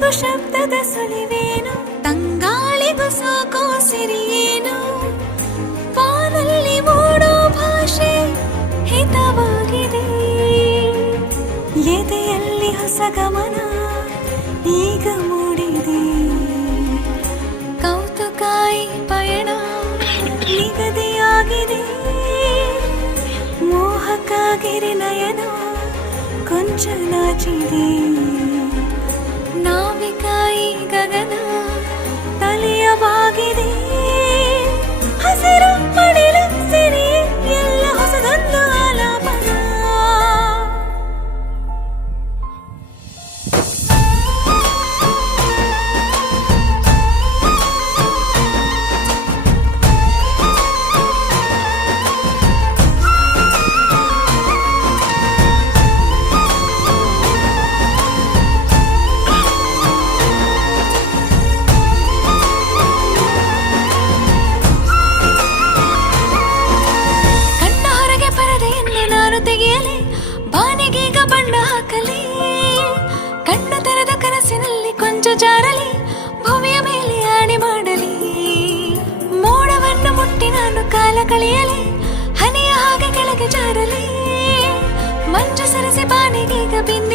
ಧ್ವನಿಗೂ ಶಬ್ದದ ಸುಳಿವೇನು, ತಂಗಾಳಿಗೂ ಸಾಕೋ ಸಿರಿಯೇನು, ಬಾನಲ್ಲಿ ಮೂಡೋ ಭಾಷೆ ಹಿತವಾಗಿದೆ, ಎದೆಯಲ್ಲಿ ಹೊಸ ಗಮನ ಈಗ ಮೂಡಿದೆ, ಕೌತುಕಾಯಿ ಪಯಣ ನಿಗದಿಯಾಗಿದೆ, ಮೋಹಕ್ಕಾಗಿರಿ ನಯನ ಕೊಂಚ ನಾಚಿದೆ, ನಾವಿಕಾಯಿ ಗಗನ ತಲೆಯ ಬಾಗಿದೆ, ಹಸಿರು ಮಡಿಲು ಸಿರಿ ಎಲ್ಲ ಹೊಸದೊಂದು ಆಲಾಪನ. ತೆಗೆಯಲಿ ಬಾನಿಗೀಗ ಬಣ್ಣ ಹಾಕಲಿ, ಕಣ್ಣು ತೆರೆದ ಕನಸಿನಲ್ಲಿ ಕೊಂಚ ಜಾರಲಿ, ಭೂಮಿಯ ಮೇಲೆ ಆಣೆ ಮಾಡಲಿ, ಮೋಡವನ್ನು ಮುಟ್ಟಿ ನಾನು ಕಾಲ ಕಳೆಯಲಿ, ಹನಿಯ ಹಾಗೆ ಕೆಳಗೆ ಜಾರಲಿ, ಮಂಜು ಸರಿಸಿ ಬಾನಿಗೀಗ ಬಿಂದು